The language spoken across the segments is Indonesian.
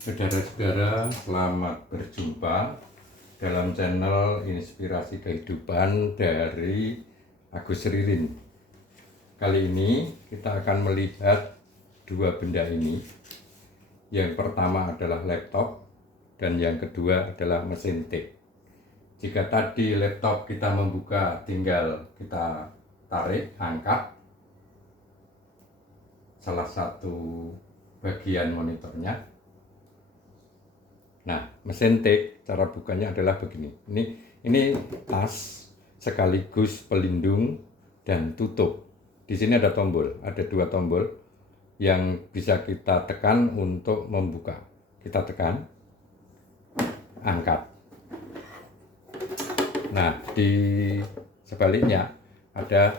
Saudara-saudara, selamat berjumpa dalam channel Inspirasi Kehidupan dari Agus Ririn. Kali ini kita akan melihat dua benda ini. Yang pertama adalah laptop dan yang kedua adalah mesin tik. Jika tadi laptop kita membuka, tinggal kita tarik, angkat salah satu bagian monitornya. Nah, mesin tik cara bukanya adalah begini. Ini tas sekaligus pelindung dan tutup. Di sini ada tombol, ada dua tombol yang bisa kita tekan untuk membuka. Kita tekan, angkat. Nah, di sebaliknya ada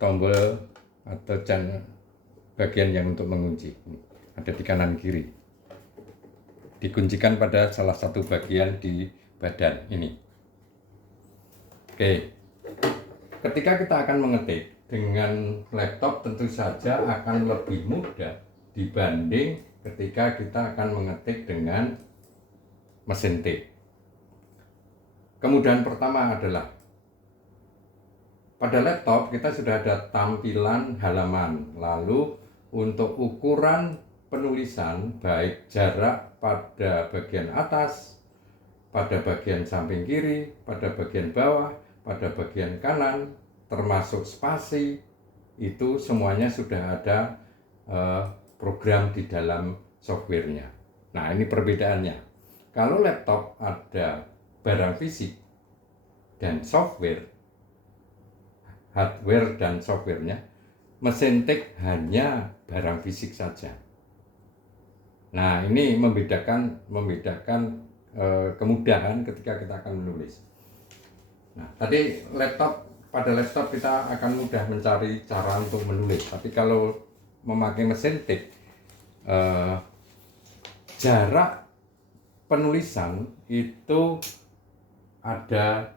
tombol atau bagian yang untuk mengunci. Ada di kanan kiri. Dikuncikan pada salah satu bagian di badan ini. Oke, ketika kita akan mengetik dengan laptop tentu saja akan lebih mudah dibanding ketika kita akan mengetik dengan mesin tik. Kemudahan pertama adalah pada laptop kita sudah ada tampilan halaman, lalu untuk ukuran penulisan baik jarak pada bagian atas, pada bagian samping kiri, pada bagian bawah, pada bagian kanan, termasuk spasi, itu semuanya sudah ada program di dalam softwarenya. Nah, ini perbedaannya. Kalau laptop ada barang fisik dan software, hardware dan softwarenya, mesin tik hanya barang fisik saja. Nah, ini membedakan kemudahan ketika kita akan menulis. Nah, tadi pada laptop kita akan mudah mencari cara untuk menulis. Tapi kalau memakai mesin tik, jarak penulisan itu ada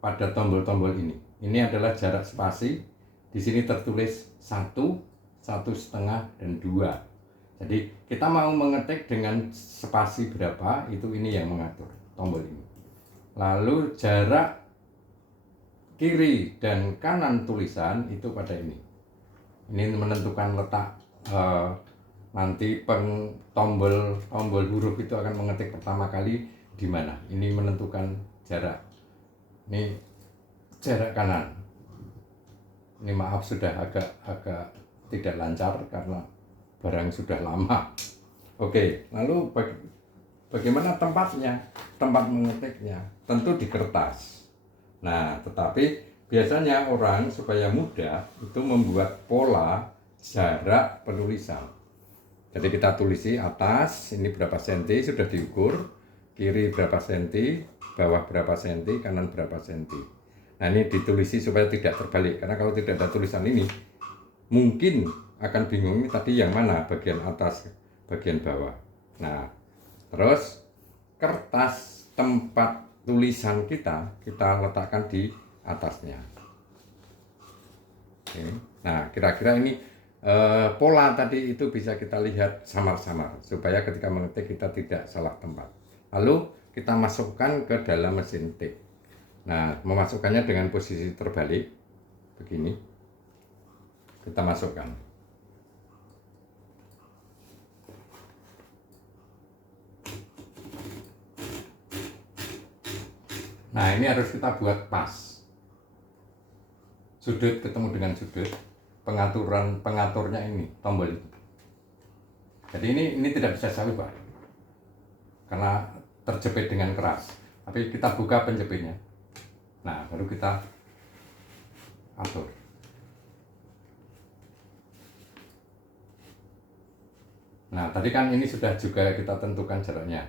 pada tombol-tombol ini. Ini adalah jarak spasi. Di sini tertulis 1, 1,5, dan 2. Jadi kita mau mengetik dengan spasi berapa, ini yang mengatur tombol ini. Lalu jarak kiri dan kanan tulisan itu pada ini. Ini menentukan letak nanti tombol huruf itu akan mengetik pertama kali di mana. Ini menentukan jarak. Ini jarak kanan. Ini maaf sudah agak tidak lancar karena barang sudah lama. Oke, lalu bagaimana tempatnya? Tempat mengetiknya tentu di kertas. Nah, tetapi biasanya orang supaya mudah itu membuat pola jarak penulisan. Jadi kita tulisi atas ini berapa senti sudah diukur, kiri berapa senti, bawah berapa senti, kanan berapa senti. Nah, ini ditulisi supaya tidak terbalik, karena kalau tidak ada tulisan ini mungkin akan bingung ini tadi yang mana, bagian atas, bagian bawah. Nah, terus kertas tempat tulisan kita letakkan di atasnya. Oke. Nah, kira-kira ini pola tadi itu bisa kita lihat samar-samar supaya ketika mengetik kita tidak salah tempat. Lalu kita masukkan ke dalam mesin tik. Nah, memasukkannya dengan posisi terbalik begini. Kita masukkan. Nah, ini harus kita buat pas. Sudut ketemu dengan sudut. Pengaturnya ini, tombol itu. Jadi ini tidak bisa saya ubah. Karena terjepit dengan keras. Tapi kita buka penjepitnya. Nah, baru kita atur. Nah, tadi kan ini sudah juga kita tentukan jaraknya.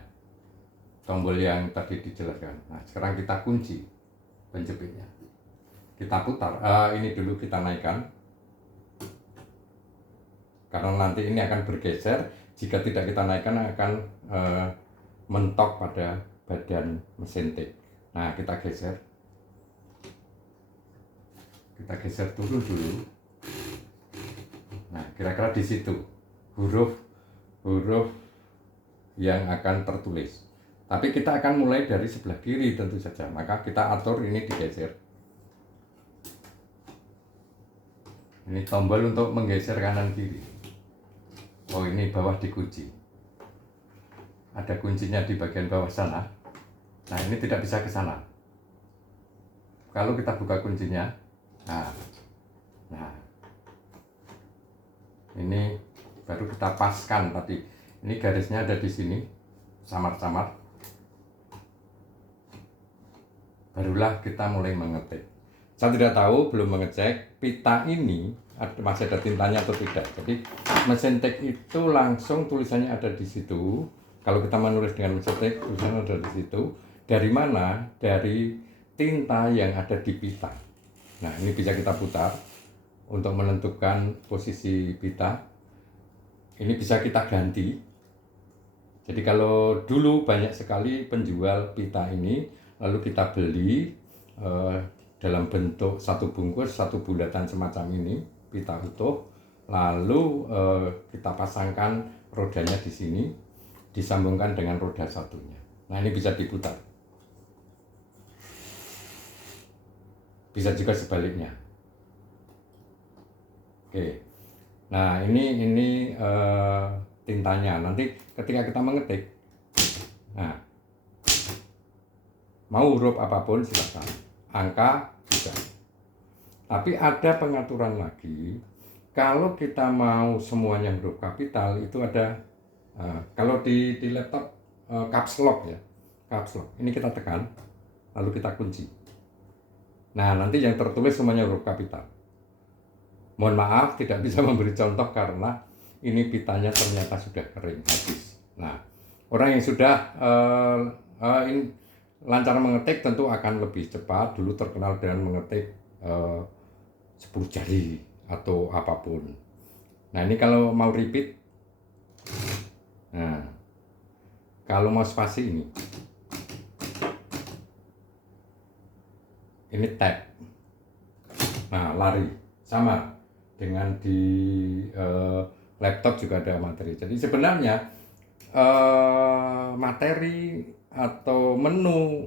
Tombol yang tadi dijelaskan. Nah, sekarang kita kunci penjepitnya. Kita putar. Ini dulu kita naikkan. Karena nanti ini akan bergeser. Jika tidak kita naikkan akan mentok pada badan mesin tik. Nah, kita geser. Kita geser turun dulu. Nah, kira-kira di situ huruf yang akan tertulis. Tapi kita akan mulai dari sebelah kiri tentu saja. Maka kita atur ini digeser. Ini tombol untuk menggeser kanan kiri. Oh, ini bawah dikunci. Ada kuncinya di bagian bawah sana. Nah, ini tidak bisa ke sana. Kalau kita buka kuncinya, nah, ini baru kita paskan tadi. Ini garisnya ada di sini, samar-samar. Barulah kita mulai mengetik. Saya tidak tahu, belum mengecek pita ini masih ada tintanya atau tidak. Jadi mesin tik itu langsung tulisannya ada di situ. Kalau kita menulis dengan mesin tik, tulisannya ada di situ. Dari mana? Dari tinta yang ada di pita. Nah, ini bisa kita putar untuk menentukan posisi pita. Ini bisa kita ganti. Jadi kalau dulu banyak sekali penjual pita ini, lalu kita beli dalam bentuk satu bungkus, satu bulatan semacam ini, pita utuh. Lalu kita pasangkan rodanya di sini, disambungkan dengan roda satunya. Nah, ini bisa diputar. Bisa juga sebaliknya. Oke. Nah, ini tintanya. Nanti ketika kita mengetik, nah, mau huruf apapun silakan, angka juga. Tapi ada pengaturan lagi. Kalau kita mau semuanya huruf kapital, itu ada kalau di laptop caps lock ya, caps lock. Ini kita tekan, lalu kita kunci. Nah, nanti yang tertulis semuanya huruf kapital. Mohon maaf tidak bisa memberi contoh karena ini pitanya ternyata sudah kering habis. Nah, orang yang sudah lancar mengetik tentu akan lebih cepat. Dulu terkenal dengan mengetik 10 jari atau apapun. Nah, ini kalau mau repeat, nah, kalau mau spasi ini tab. Nah, lari sama dengan di laptop juga ada materi. Jadi sebenarnya materi atau menu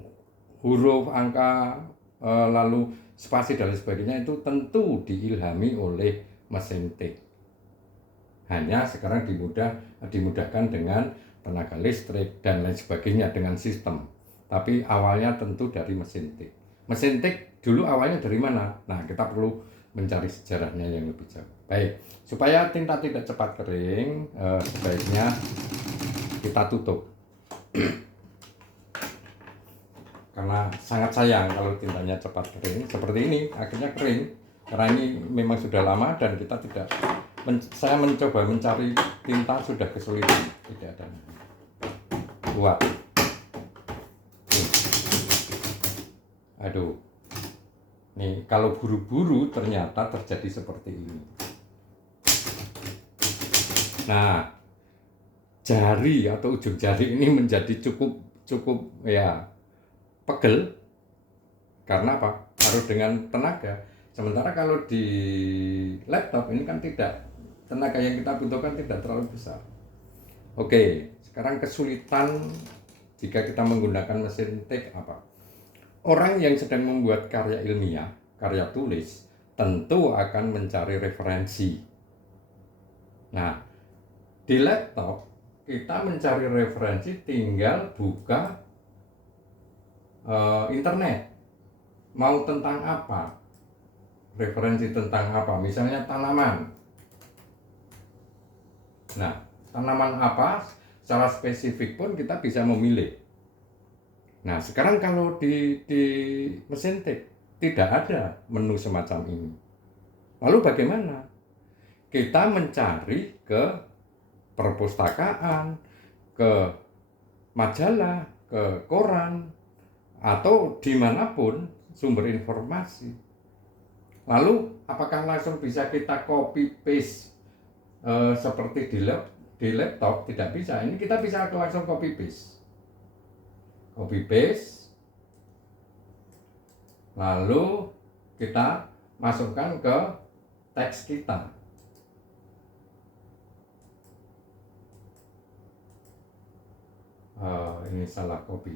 huruf, angka, lalu spasi dan sebagainya itu tentu diilhami oleh mesin tik. Hanya sekarang dimudahkan dengan tenaga listrik dan lain sebagainya dengan sistem. Tapi awalnya tentu dari mesin tik. Mesin tik dulu awalnya dari mana? Nah, kita perlu mencari sejarahnya yang lebih jauh. Baik, supaya tinta tidak cepat kering, sebaiknya kita tutup. Karena sangat sayang kalau tintanya cepat kering. Seperti ini, akhirnya kering. Karena ini memang sudah lama dan kita tidak. Saya mencoba mencari tinta sudah kesulitan, tidak ada. Buat. Aduh, nih kalau buru-buru ternyata terjadi seperti ini. Nah, jari atau ujung jari ini menjadi cukup ya pegel. Karena apa? Harus dengan tenaga. Sementara kalau di laptop ini kan tidak, tenaga yang kita butuhkan tidak terlalu besar. Oke, sekarang kesulitan jika kita menggunakan mesin tik apa? Orang yang sedang membuat karya ilmiah, karya tulis, tentu akan mencari referensi. Nah, di laptop kita mencari referensi tinggal buka internet. Mau tentang apa? Referensi tentang apa? Misalnya tanaman. Nah, tanaman apa? Secara spesifik pun kita bisa memilih. Nah, sekarang kalau di mesin tik tidak ada menu semacam ini. Lalu bagaimana? Kita mencari ke perpustakaan, ke majalah, ke koran, atau dimanapun sumber informasi. Lalu apakah langsung bisa kita copy paste seperti di laptop? Tidak bisa. Ini kita bisa langsung copy paste. Copy paste, lalu kita masukkan ke teks kita. ini salah copy.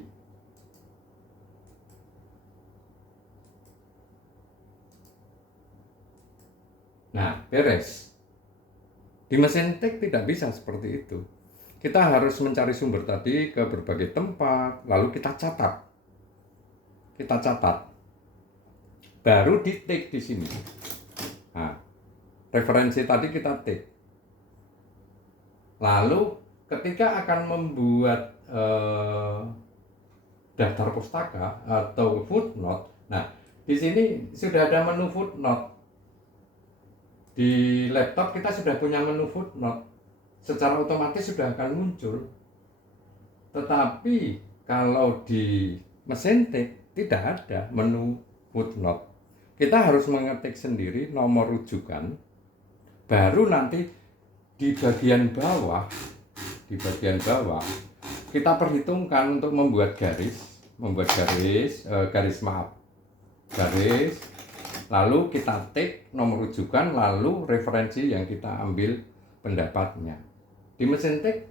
Nah, beres. Di mesin tik tidak bisa seperti itu. Kita harus mencari sumber tadi ke berbagai tempat, lalu kita catat. Kita catat. Baru di tik di sini. Nah, referensi tadi kita tik. Lalu ketika akan membuat daftar pustaka atau footnote, nah di sini sudah ada menu footnote. Di laptop kita sudah punya menu footnote, secara otomatis sudah akan muncul. Tetapi kalau di mesin tik tidak ada menu footnote. Kita harus mengetik sendiri nomor rujukan, baru nanti di bagian bawah kita perhitungkan untuk membuat garis, lalu kita tik nomor rujukan, lalu referensi yang kita ambil pendapatnya. Di mesin tik,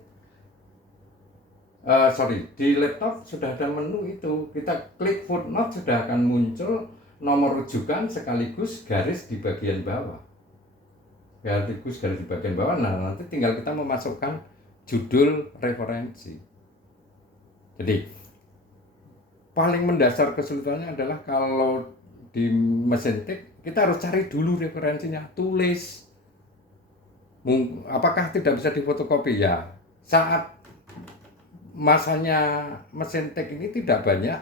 di laptop sudah ada menu itu. Kita klik footnote sudah akan muncul nomor rujukan sekaligus garis di bagian bawah. Garis di bagian bawah. Nah, nanti tinggal kita memasukkan judul referensi. Jadi paling mendasar kesulitannya adalah kalau di mesin tik kita harus cari dulu referensinya, tulis. Apakah tidak bisa difotokopi? Ya, saat masanya mesin tik ini tidak banyak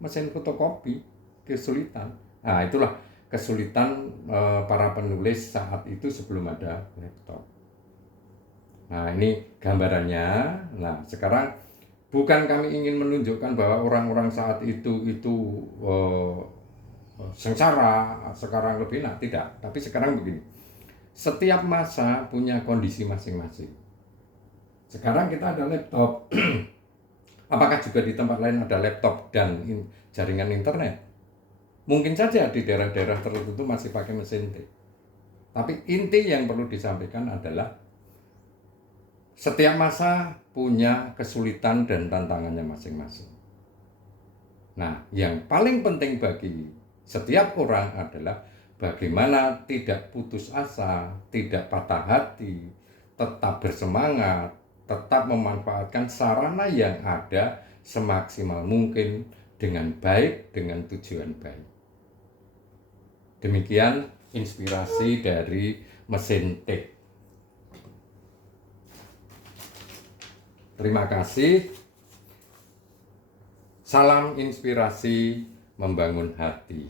mesin fotokopi, kesulitan. Nah, itulah kesulitan para penulis saat itu sebelum ada laptop. Nah, ini gambarannya. Nah, sekarang bukan kami ingin menunjukkan bahwa orang-orang saat itu sengsara, sekarang lebih enak, tidak. Tapi sekarang begini, setiap masa punya kondisi masing-masing. Sekarang kita ada laptop. Apakah juga di tempat lain ada laptop dan jaringan internet? Mungkin saja di daerah-daerah tertentu masih pakai mesin tik. Tapi inti yang perlu disampaikan adalah setiap masa punya kesulitan dan tantangannya masing-masing. Nah, yang paling penting bagi setiap orang adalah bagaimana tidak putus asa, tidak patah hati, tetap bersemangat, tetap memanfaatkan sarana yang ada semaksimal mungkin dengan baik, dengan tujuan baik. Demikian inspirasi dari mesin tik. Terima kasih. Salam inspirasi membangun hati.